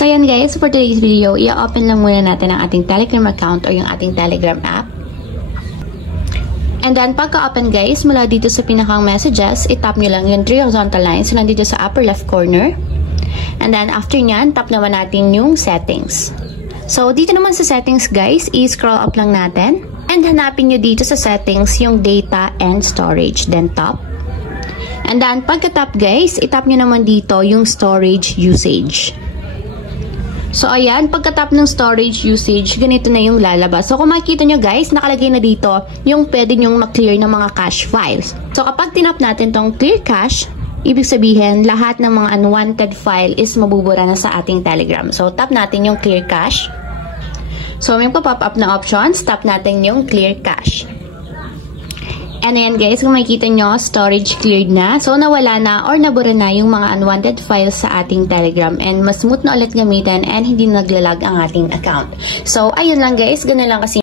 So yan guys, for today's video, i-open lang muna natin ang ating Telegram account or yung ating Telegram app. And then pagka-open guys, mula dito sa pinakang messages, itap nyo lang yung 3 horizontal lines na nandito sa upper left corner. And then after nyan, tap naman natin yung settings. So dito naman sa settings guys, i-scroll up lang natin. And hanapin nyo dito sa settings yung data and storage. Then tap. And then pagka-tap guys, itap nyo naman dito yung storage usage. So ayan, pagka-tap ng storage usage, ganito na yung lalabas. So kung makikita nyo guys, nakalagay na dito yung pwede nyong ma-clear ng mga cache files. So kapag tinap natin tong clear cache, ibig sabihin lahat ng mga unwanted file is mabubura na sa ating Telegram. So tap natin yung clear cache. So may pop up na options, tap natin yung clear cache. And ayan guys, kung makikita nyo, storage cleared na. So nawala na or nabura na yung mga unwanted files sa ating Telegram. And mas smooth na ulit gamitin and hindi naglalag ang ating account. So ayun lang guys, ganun lang kasi